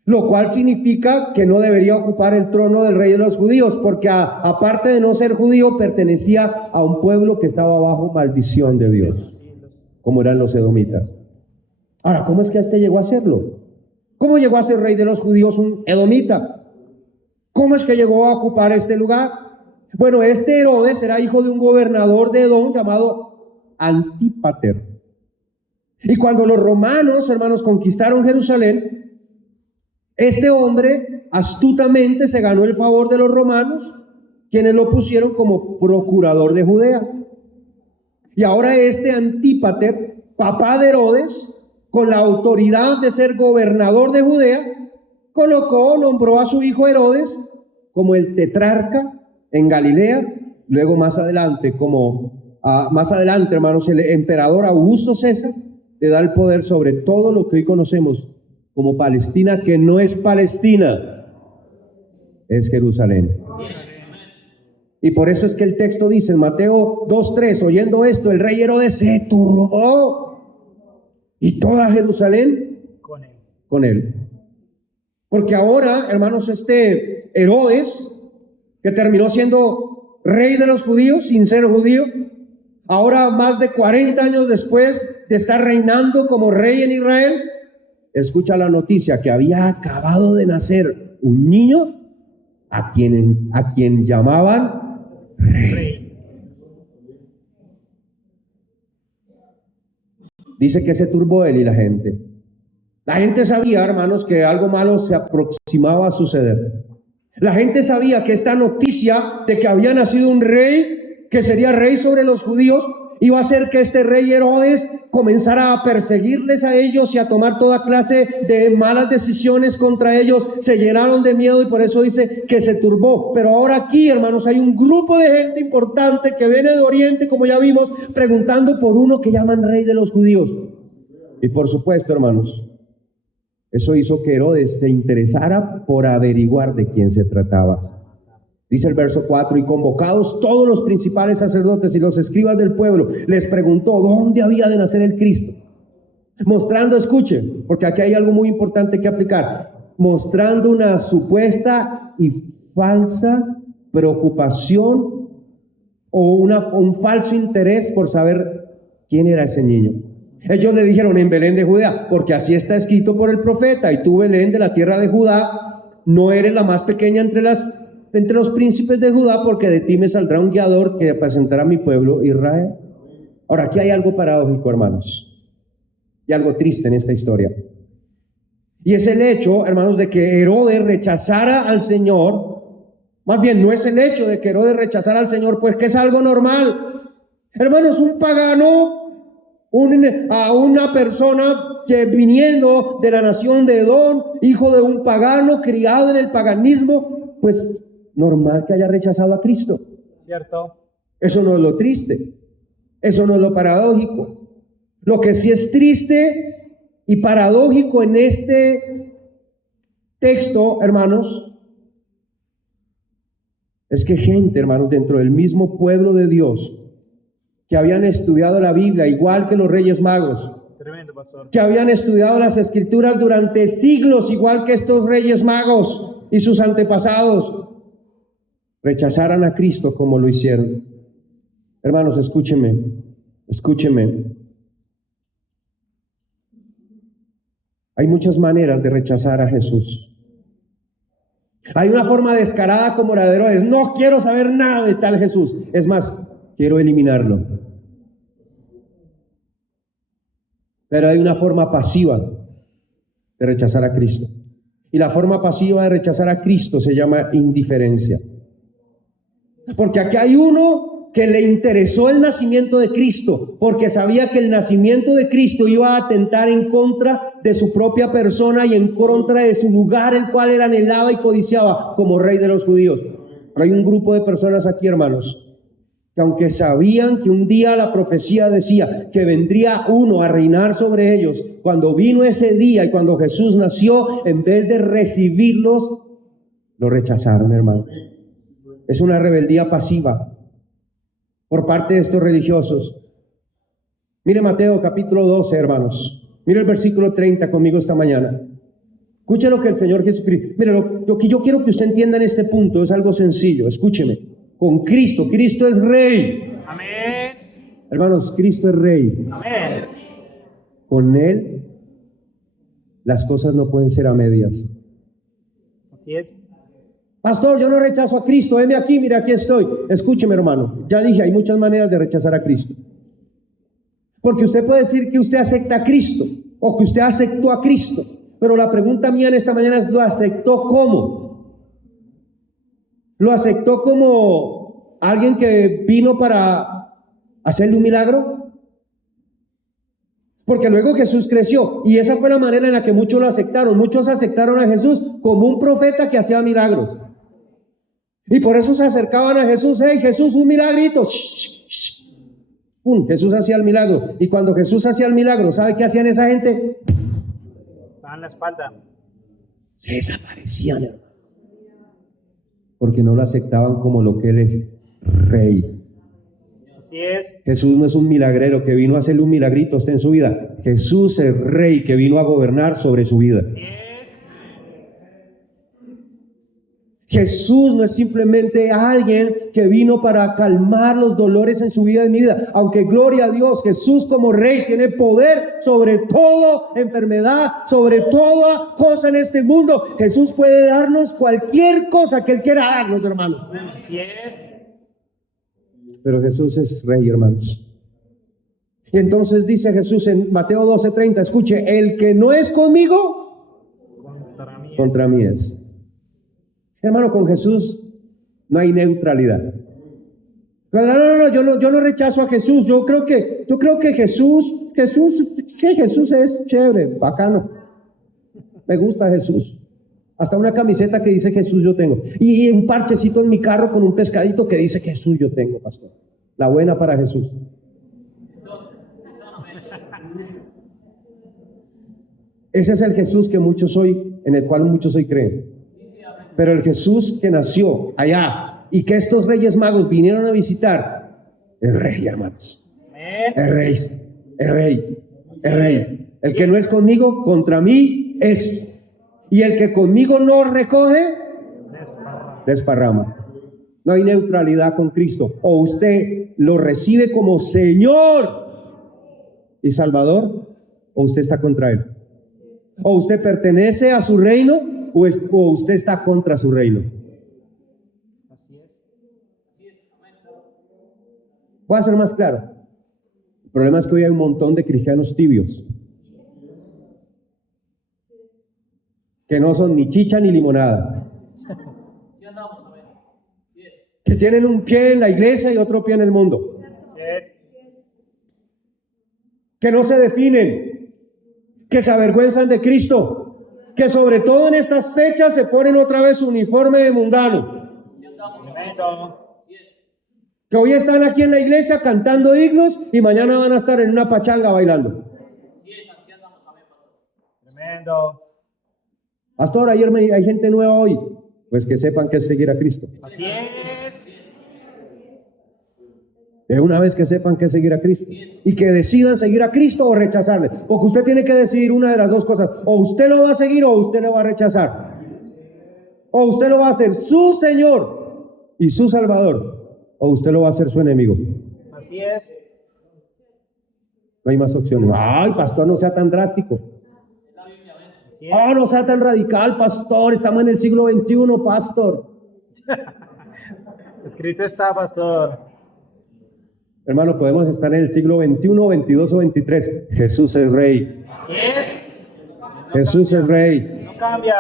lo cual significa que no debería ocupar el trono del rey de los judíos, porque aparte de no ser judío, pertenecía a un pueblo que estaba bajo maldición de Dios, como eran los edomitas. Ahora, ¿cómo es que este llegó a serlo? ¿Cómo llegó a ser rey de los judíos un edomita? ¿Cómo es que llegó a ocupar este lugar? Bueno, este Herodes era hijo de un gobernador de Edom llamado Antípater. Y cuando los romanos, hermanos, conquistaron Jerusalén, este hombre astutamente se ganó el favor de los romanos, quienes lo pusieron como procurador de Judea. Y ahora este Antípater, papá de Herodes, con la autoridad de ser gobernador de Judea, nombró a su hijo Herodes como el tetrarca en Galilea. Luego más adelante, hermanos, el emperador Augusto César le da el poder sobre todo lo que hoy conocemos como Palestina, que no es Palestina, es Jerusalén. Y por eso es que el texto dice en Mateo 2:3, oyendo esto, el rey Herodes se turbó y toda Jerusalén con él. Porque ahora, hermanos, este Herodes, que terminó siendo rey de los judíos sin ser judío, ahora más de 40 años después de estar reinando como rey en Israel, escucha la noticia que había acabado de nacer un niño a quien llamaban rey. Dice que se turbó él y la gente. La gente sabía, hermanos, que algo malo se aproximaba a suceder. La gente sabía que esta noticia de que había nacido un rey, que sería rey sobre los judíos, iba a hacer que este rey Herodes comenzara a perseguirles a ellos y a tomar toda clase de malas decisiones contra ellos. Se llenaron de miedo y por eso dice que se turbó. Pero ahora aquí, hermanos, hay un grupo de gente importante que viene de Oriente, como ya vimos, preguntando por uno que llaman rey de los judíos. Y por supuesto, hermanos, eso hizo que Herodes se interesara por averiguar de quién se trataba. Dice el verso 4, y convocados todos los principales sacerdotes y los escribas del pueblo, les preguntó dónde había de nacer el Cristo. Mostrando, escuchen, porque aquí hay algo muy importante que aplicar, mostrando una supuesta y falsa preocupación o un falso interés por saber quién era ese niño. Ellos le dijeron en Belén de Judea, porque así está escrito por el profeta, y tú, Belén, de la tierra de Judá, no eres la más pequeña entre los príncipes de Judá, porque de ti me saldrá un guiador que apacentará a mi pueblo Israel. Ahora, aquí hay algo paradójico, hermanos, y algo triste en esta historia. Y es el hecho, hermanos, de que Herodes rechazara al Señor. Más bien, no es el hecho de que Herodes rechazara al Señor, pues que es algo normal. Hermanos, un pagano, a una persona que viniendo de la nación de Edom, hijo de un pagano, criado en el paganismo, pues normal que haya rechazado a Cristo. ¿Cierto? Eso no es lo triste, eso no es lo paradójico. Lo que sí es triste y paradójico en este texto, hermanos, es que gente, hermanos, dentro del mismo pueblo de Dios, que habían estudiado la Biblia igual que los Reyes Magos, Tremendo, pastor. que habían estudiado las Escrituras durante siglos igual que estos Reyes Magos y sus antepasados, rechazaran a Cristo como lo hicieron. Hermanos, escúchenme. Hay muchas maneras de rechazar a Jesús. Hay una forma descarada como la de Herodes: no quiero saber nada de tal Jesús. Es más, quiero eliminarlo. Pero hay una forma pasiva de rechazar a Cristo. Y la forma pasiva de rechazar a Cristo se llama indiferencia. Porque aquí hay uno que le interesó el nacimiento de Cristo, porque sabía que el nacimiento de Cristo iba a atentar en contra de su propia persona y en contra de su lugar, el cual él anhelaba y codiciaba como rey de los judíos. Pero hay un grupo de personas aquí, hermanos, que aunque sabían que un día la profecía decía que vendría uno a reinar sobre ellos, cuando vino ese día y cuando Jesús nació, en vez de recibirlos, lo rechazaron, hermanos. Es una rebeldía pasiva por parte de estos religiosos. Mire Mateo capítulo 12, hermanos. Mire el versículo 30 conmigo esta mañana. Escuche lo que el Señor Jesucristo... Mire, lo que yo quiero que usted entienda en este punto es algo sencillo. Escúcheme. Con Cristo, Cristo es Rey. Amén. Hermanos, Cristo es Rey. Amén. Con Él, las cosas no pueden ser a medias. Así es. Pastor, yo no rechazo a Cristo. Veme aquí, mire, aquí estoy. Escúcheme, hermano. Ya dije, hay muchas maneras de rechazar a Cristo. Porque usted puede decir que usted acepta a Cristo o que usted aceptó a Cristo. Pero la pregunta mía en esta mañana es: ¿lo aceptó cómo? ¿Lo aceptó como alguien que vino para hacerle un milagro? Porque luego Jesús creció y esa fue la manera en la que muchos lo aceptaron. Muchos aceptaron a Jesús como un profeta que hacía milagros. Y por eso se acercaban a Jesús: hey, Jesús, un milagrito. ¡Pum! Jesús hacía el milagro. Y cuando Jesús hacía el milagro, ¿sabe qué hacían esa gente? Daban la espalda. Se desaparecían, hermano. Porque no lo aceptaban como lo que Él es: Rey. Así es. Jesús no es un milagrero que vino a hacerle un milagrito a usted en su vida. Jesús es Rey que vino a gobernar sobre su vida. Así es. Jesús no es simplemente alguien que vino para calmar los dolores en su vida y en mi vida. Aunque gloria a Dios, Jesús como Rey tiene poder sobre toda enfermedad, sobre toda cosa en este mundo. Jesús puede darnos cualquier cosa que Él quiera darnos, hermanos. Así es. Pero Jesús es Rey, hermanos. Y entonces dice Jesús en Mateo 12:30, escuche: el que no es conmigo, contra mí es. Hermano, con Jesús no hay neutralidad. No, yo no rechazo a Jesús. Yo creo que Jesús es chévere, bacano. Me gusta Jesús. Hasta una camiseta que dice Jesús yo tengo. Y un parchecito en mi carro con un pescadito que dice Jesús yo tengo, pastor. La buena para Jesús. Ese es el Jesús que muchos hoy, en el cual muchos hoy creen. Pero el Jesús que nació allá y que estos reyes magos vinieron a visitar, es Rey, hermanos. Es Rey, es Rey, es Rey. El que no es conmigo, contra mí es. Y el que conmigo no recoge, desparrama. No hay neutralidad con Cristo. O usted lo recibe como Señor y Salvador, o usted está contra Él. O usted pertenece a su reino, o usted está contra su reino. Así es. Voy a ser más claro. El problema es que hoy hay un montón de cristianos tibios que no son ni chicha ni limonada, que tienen un pie en la iglesia y otro pie en el mundo, que no se definen, que se avergüenzan de Cristo, que sobre todo en estas fechas se ponen otra vez su uniforme de mundano, que hoy están aquí en la iglesia cantando himnos y mañana van a estar en una pachanga bailando. Tremendo. Pastor, ayer hay gente nueva hoy. Pues que sepan que es seguir a Cristo. Así es. De una vez que sepan que es seguir a Cristo. Y que decidan seguir a Cristo o rechazarle. Porque usted tiene que decidir una de las dos cosas. O usted lo va a seguir o usted lo va a rechazar. O usted lo va a hacer su Señor y su Salvador. O usted lo va a hacer su enemigo. Así es. No hay más opciones. Ay, pastor, no sea tan drástico. Así es. Oh, no sea tan radical, pastor. Estamos en el siglo XXI, pastor. Escrito está, pastor. Hermano, podemos estar en el siglo XXI, XXII o XXIII. Jesús es rey. Así es. Jesús es rey. No cambia.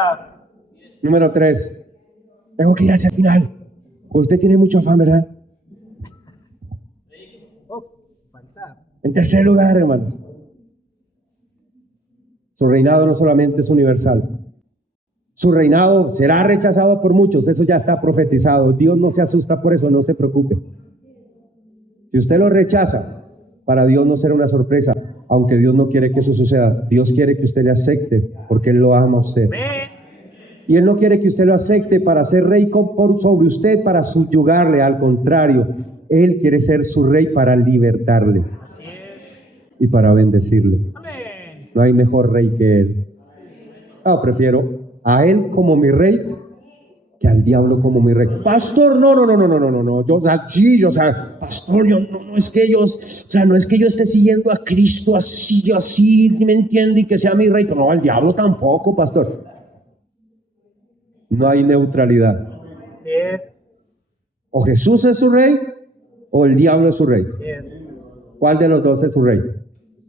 Número 3. Tengo que ir hacia el final. Usted tiene mucho afán, ¿verdad? Falta. En tercer lugar, hermanos, su reinado no solamente es universal. Su reinado será rechazado por muchos. Eso ya está profetizado. Dios no se asusta por eso, no se preocupe. Si usted lo rechaza, para Dios no será una sorpresa, aunque Dios no quiere que eso suceda. Dios quiere que usted le acepte porque Él lo ama a usted. Amén. Y Él no quiere que usted lo acepte para ser rey sobre usted, para subyugarle. Al contrario, Él quiere ser su rey para libertarle Así es. y para bendecirle. Amén. No hay mejor rey que Él. Prefiero a Él como mi rey que al diablo como mi rey. Pastor, no. Yo, pastor, no es que no es que yo esté siguiendo a Cristo así, ¿me entiende? Y que sea mi rey, pero no, al diablo tampoco, pastor. No hay neutralidad. Así es. O Jesús es su rey, o el diablo es su rey. Así es. ¿Cuál de los dos es su rey?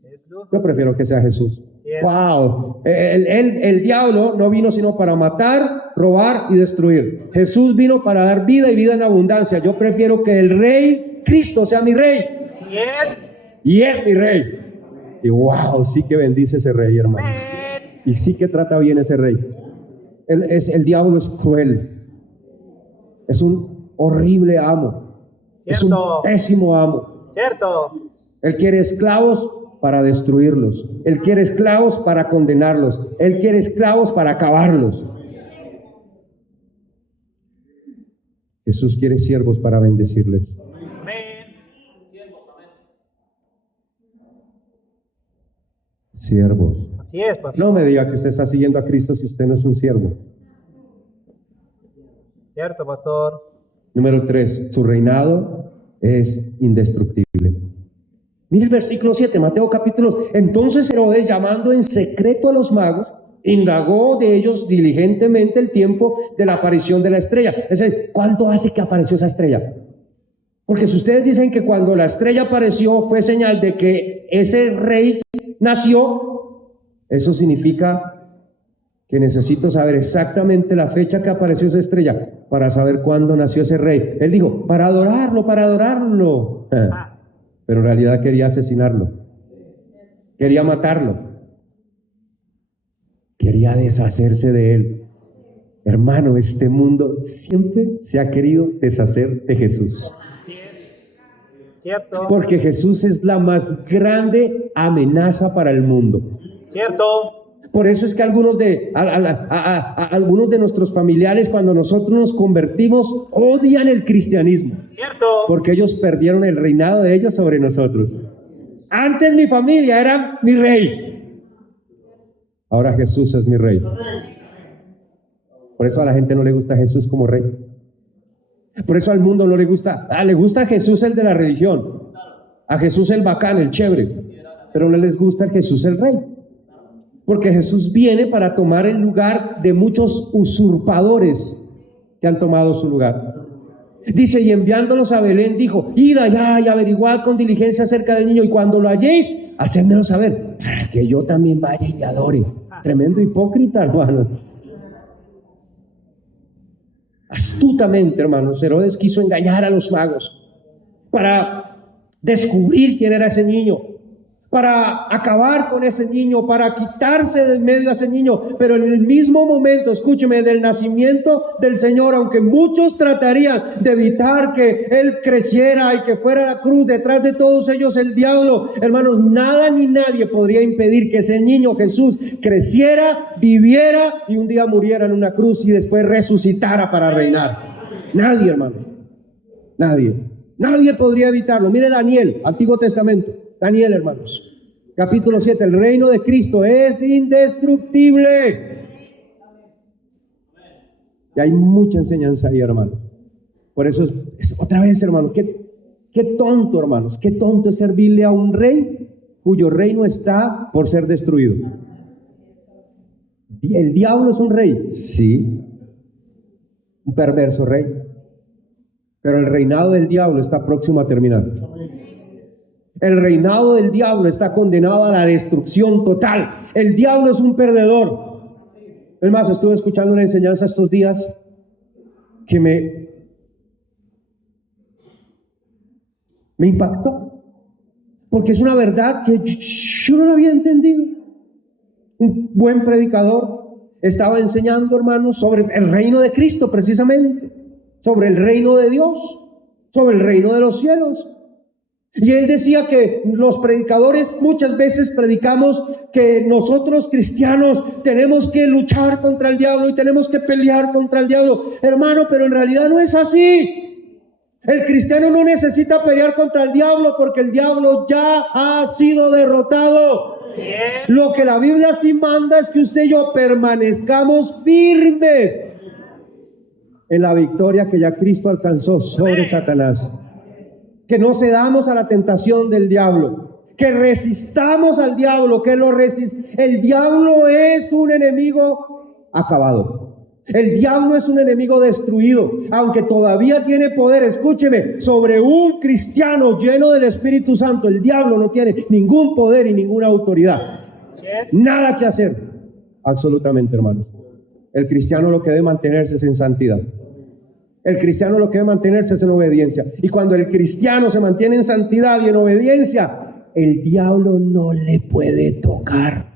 Es luz. Yo prefiero que sea Jesús. Bien. Wow, el diablo no vino sino para matar, robar y destruir. Jesús vino para dar vida y vida en abundancia. Yo prefiero que el rey, Cristo, sea mi rey. Así es. Y es mi rey. Y wow, sí que bendice ese rey, hermanos. Amén. Y sí que trata bien ese rey. El diablo es cruel. Es un horrible amo. Es un Cierto. pésimo amo. Cierto. Él quiere esclavos para destruirlos. Él quiere esclavos para condenarlos. Él quiere esclavos para acabarlos. Jesús quiere siervos para bendecirles. Amén. Siervos. Así es, pastor. No me diga que usted está siguiendo a Cristo si usted no es un siervo. Cierto, pastor. Número 3. Su reinado es indestructible. Mire el versículo 7, Mateo capítulo. Entonces Herodes, llamando en secreto a los magos, indagó de ellos diligentemente el tiempo de la aparición de la estrella. Es decir, ¿cuánto hace que apareció esa estrella? Porque si ustedes dicen que cuando la estrella apareció fue señal de que ese rey nació, eso significa que necesito saber exactamente la fecha que apareció esa estrella para saber cuándo nació ese rey. Él dijo, para adorarlo. Pero en realidad quería asesinarlo. Quería matarlo. Quería deshacerse de él. Hermano, este mundo siempre se ha querido deshacer de Jesús. Así es. Cierto. Porque Jesús es la más grande amenaza para el mundo. Cierto. Por eso es que algunos de nuestros familiares, cuando nosotros nos convertimos, odian el cristianismo. Cierto. Porque ellos perdieron el reinado de ellos sobre nosotros. Antes mi familia era mi rey. Ahora Jesús es mi rey. Por eso a la gente no le gusta Jesús como rey. Por eso al mundo no le gusta. Le gusta a Jesús el de la religión. A Jesús el bacán, el chévere. Pero no les gusta el Jesús el rey. Porque Jesús viene para tomar el lugar de muchos usurpadores que han tomado su lugar. Dice, y enviándolos a Belén, dijo, id allá y averiguad con diligencia acerca del niño, y cuando lo halléis, hacedmelo saber, para que yo también vaya y le adore. Tremendo hipócrita, hermanos. Astutamente, hermanos, Herodes quiso engañar a los magos para descubrir quién era ese niño, para acabar con ese niño, para quitarse de en medio a ese niño. Pero en el mismo momento, escúcheme, del nacimiento del Señor, aunque muchos tratarían de evitar que Él creciera y que fuera la cruz, detrás de todos ellos el diablo, hermanos, nada ni nadie podría impedir que ese niño Jesús creciera, viviera y un día muriera en una cruz y después resucitara para reinar. Nadie, hermanos, nadie podría evitarlo. Mire Daniel, Antiguo Testamento. Daniel, hermanos, capítulo 7, el reino de Cristo es indestructible. Y hay mucha enseñanza ahí, hermanos. Por eso es otra vez, hermanos, qué tonto, hermanos, qué tonto es servirle a un rey cuyo reino está por ser destruido. ¿El diablo es un rey? Sí. Un perverso rey. Pero el reinado del diablo está próximo a terminar. El reinado del diablo está condenado a la destrucción total. El diablo es un perdedor. Es más, estuve escuchando una enseñanza estos días que me impactó, porque es una verdad que yo no la había entendido. Un buen predicador estaba enseñando, hermanos, sobre el reino de Cristo, precisamente, sobre el reino de Dios, sobre el reino de los cielos. Y él decía que los predicadores muchas veces predicamos que nosotros cristianos tenemos que luchar contra el diablo y tenemos que pelear contra el diablo. Hermano, pero en realidad no es así. El cristiano no necesita pelear contra el diablo porque el diablo ya ha sido derrotado. Lo que la Biblia sí manda es que usted y yo permanezcamos firmes en la victoria que ya Cristo alcanzó sobre Satanás. Que no cedamos a la tentación del diablo, que resistamos al diablo, el diablo es un enemigo acabado. El diablo es un enemigo destruido, aunque todavía tiene poder, escúcheme, sobre un cristiano lleno del Espíritu Santo. El diablo no tiene ningún poder y ninguna autoridad. Nada que hacer, absolutamente, hermano. El cristiano lo que debe mantenerse es en santidad. El cristiano lo que debe mantenerse es en obediencia. Y cuando el cristiano se mantiene en santidad y en obediencia, el diablo no le puede tocar.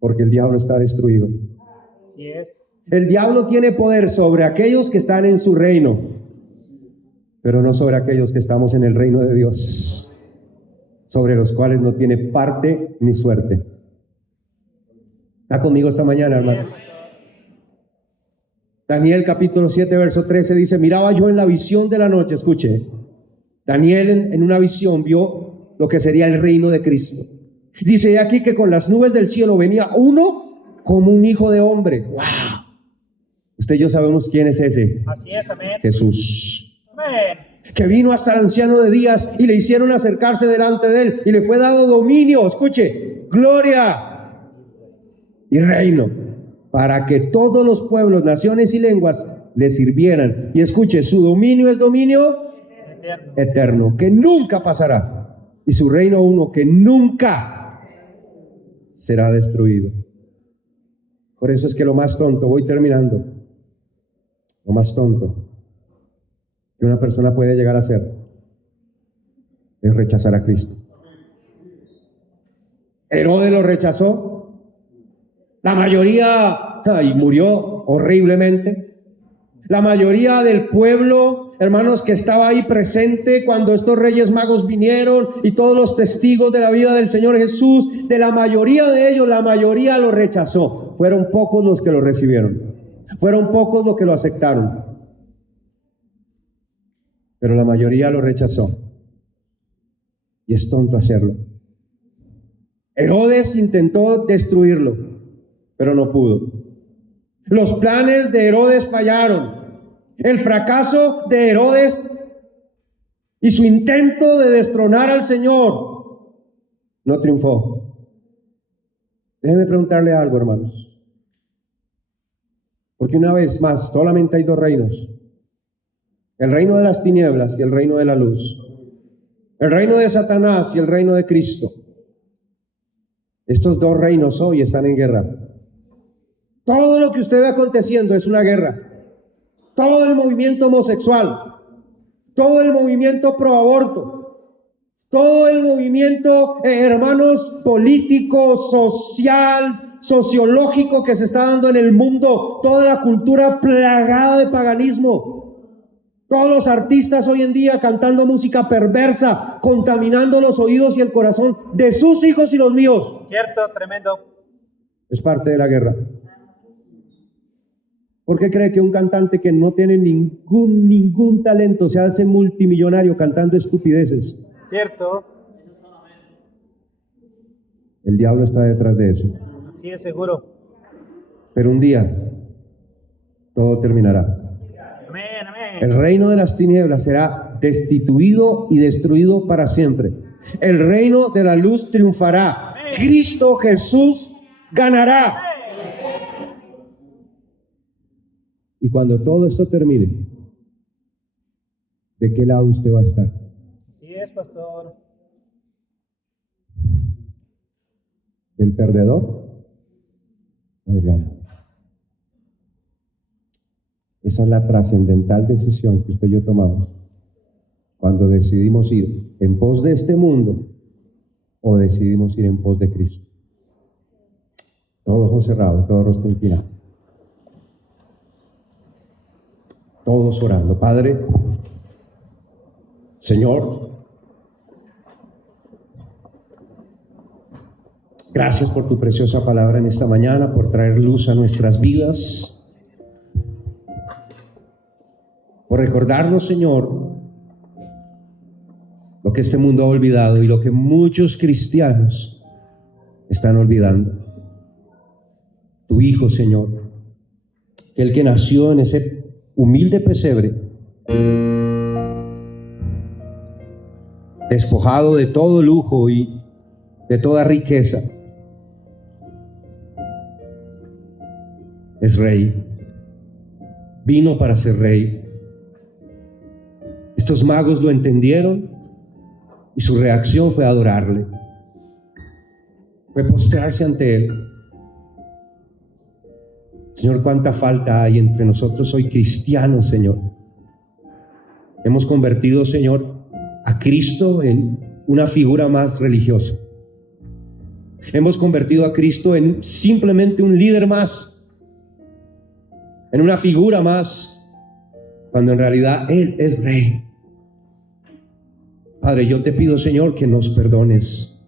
Porque el diablo está destruido. Así es. El diablo tiene poder sobre aquellos que están en su reino, pero no sobre aquellos que estamos en el reino de Dios, sobre los cuales no tiene parte ni suerte. ¿Está conmigo esta mañana, hermano? Daniel capítulo 7 verso 13 dice: miraba yo en la visión de la noche, escuche, Daniel en una visión vio lo que sería el reino de Cristo. Dice aquí que con las nubes del cielo venía uno como un hijo de hombre. ¡Wow! Usted y yo sabemos quién es ese. Así es, amén. Jesús. Amén. Que vino hasta el anciano de días y le hicieron acercarse delante de él y le fue dado dominio, escuche, gloria y reino, para que todos los pueblos, naciones y lenguas le sirvieran. Y escuche, su dominio es dominio eterno, que nunca pasará, y su reino uno que nunca será destruido. Por eso es que lo más tonto, voy terminando, lo más tonto que una persona puede llegar a hacer es rechazar a Cristo. Herodes lo rechazó. La mayoría, y murió horriblemente. La mayoría del pueblo, hermanos, que estaba ahí presente cuando estos reyes magos vinieron y todos los testigos de la vida del Señor Jesús, de la mayoría de ellos, la mayoría lo rechazó. Fueron pocos los que lo recibieron. Fueron pocos los que lo aceptaron. Pero la mayoría lo rechazó. Y es tonto hacerlo. Herodes intentó destruirlo, pero no pudo. Los planes de Herodes fallaron. El fracaso de Herodes y su intento de destronar al Señor no triunfó. Déjeme preguntarle algo, hermanos. Porque una vez más, solamente hay dos reinos: el reino de las tinieblas y el reino de la luz. El reino de Satanás y el reino de Cristo. Estos dos reinos hoy están en guerra. Todo lo que usted ve aconteciendo es una guerra. Todo el movimiento homosexual, todo el movimiento pro aborto, todo el movimiento, hermanos, político, social, sociológico que se está dando en el mundo, toda la cultura plagada de paganismo, todos los artistas hoy en día cantando música perversa, contaminando los oídos y el corazón de sus hijos y los míos. Cierto, tremendo. Es parte de la guerra. ¿Por qué cree que un cantante que no tiene ningún talento se hace multimillonario cantando estupideces? Cierto. El diablo está detrás de eso. Así es, seguro. Pero un día todo terminará. Amén, amén. El reino de las tinieblas será destituido y destruido para siempre. El reino de la luz triunfará. Amén. Cristo Jesús ganará. Y cuando todo esto termine, ¿de qué lado usted va a estar? Así es, pastor. ¿Del perdedor o del ganador? Esa es la trascendental decisión que usted y yo tomamos cuando decidimos ir en pos de este mundo o decidimos ir en pos de Cristo. Todos ojos cerrados, todo rostro inclinado. Todos orando. Padre, Señor, gracias por tu preciosa palabra en esta mañana, por traer luz a nuestras vidas, por recordarnos, Señor, lo que este mundo ha olvidado y lo que muchos cristianos están olvidando. Tu Hijo, Señor, el que nació en ese humilde pesebre, despojado de todo lujo y de toda riqueza, es rey, vino para ser rey. Estos magos lo entendieron y su reacción fue adorarle, fue postrarse ante él. Señor, cuánta falta hay entre nosotros hoy cristianos, Señor. Hemos convertido, Señor, a Cristo en una figura más religiosa. Hemos convertido a Cristo en simplemente un líder más, en una figura más, cuando en realidad Él es Rey. Padre, yo te pido, Señor, que nos perdones.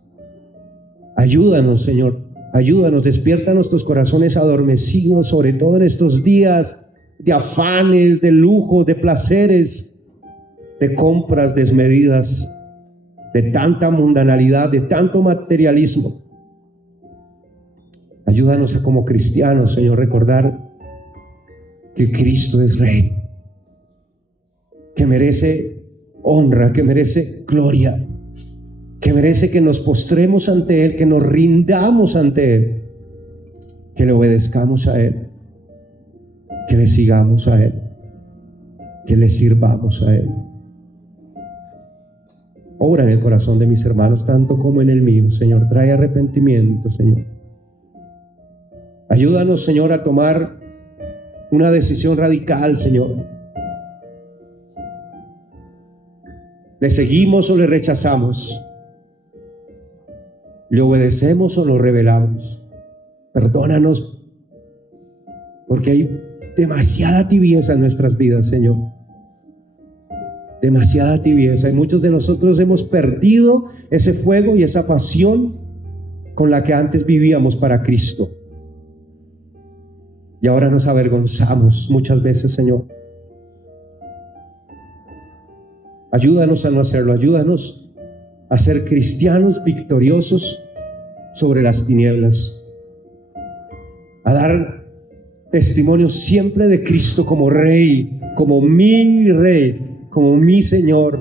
Ayúdanos, Señor, ayúdanos, despierta nuestros corazones adormecidos, sobre todo en estos días de afanes, de lujo, de placeres, de compras desmedidas, de tanta mundanalidad, de tanto materialismo. Ayúdanos a, como cristianos, Señor, recordar que Cristo es Rey, que merece honra, que merece gloria, que merece que nos postremos ante Él, que nos rindamos ante Él, que le obedezcamos a Él, que le sigamos a Él, que le sirvamos a Él. Obra en el corazón de mis hermanos, tanto como en el mío, Señor. Trae arrepentimiento, Señor. Ayúdanos, Señor, a tomar una decisión radical, Señor. ¿Le seguimos o le rechazamos? ¿Le obedecemos o nos rebelamos? Perdónanos, porque hay demasiada tibieza en nuestras vidas, Señor. Demasiada tibieza. Y muchos de nosotros hemos perdido ese fuego y esa pasión con la que antes vivíamos para Cristo. Y ahora nos avergonzamos muchas veces, Señor. Ayúdanos a no hacerlo. Ayúdanos a ser cristianos victoriosos sobre las tinieblas, a dar testimonio siempre de Cristo como Rey, como mi Rey, como mi Señor.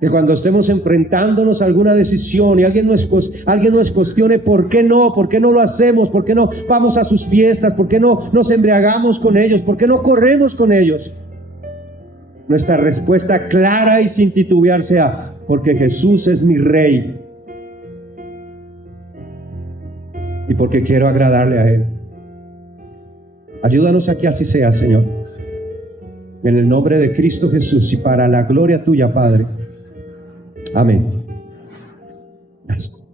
Que cuando estemos enfrentándonos a alguna decisión y alguien nos cuestione ¿por qué no lo hacemos? ¿Por qué no vamos a sus fiestas? ¿Por qué no nos embriagamos con ellos? ¿Por qué no corremos con ellos? Nuestra respuesta clara y sin titubear sea: porque Jesús es mi Rey y porque quiero agradarle a Él. Ayúdanos a que así sea, Señor, en el nombre de Cristo Jesús y para la gloria tuya, Padre. Amén. Gracias.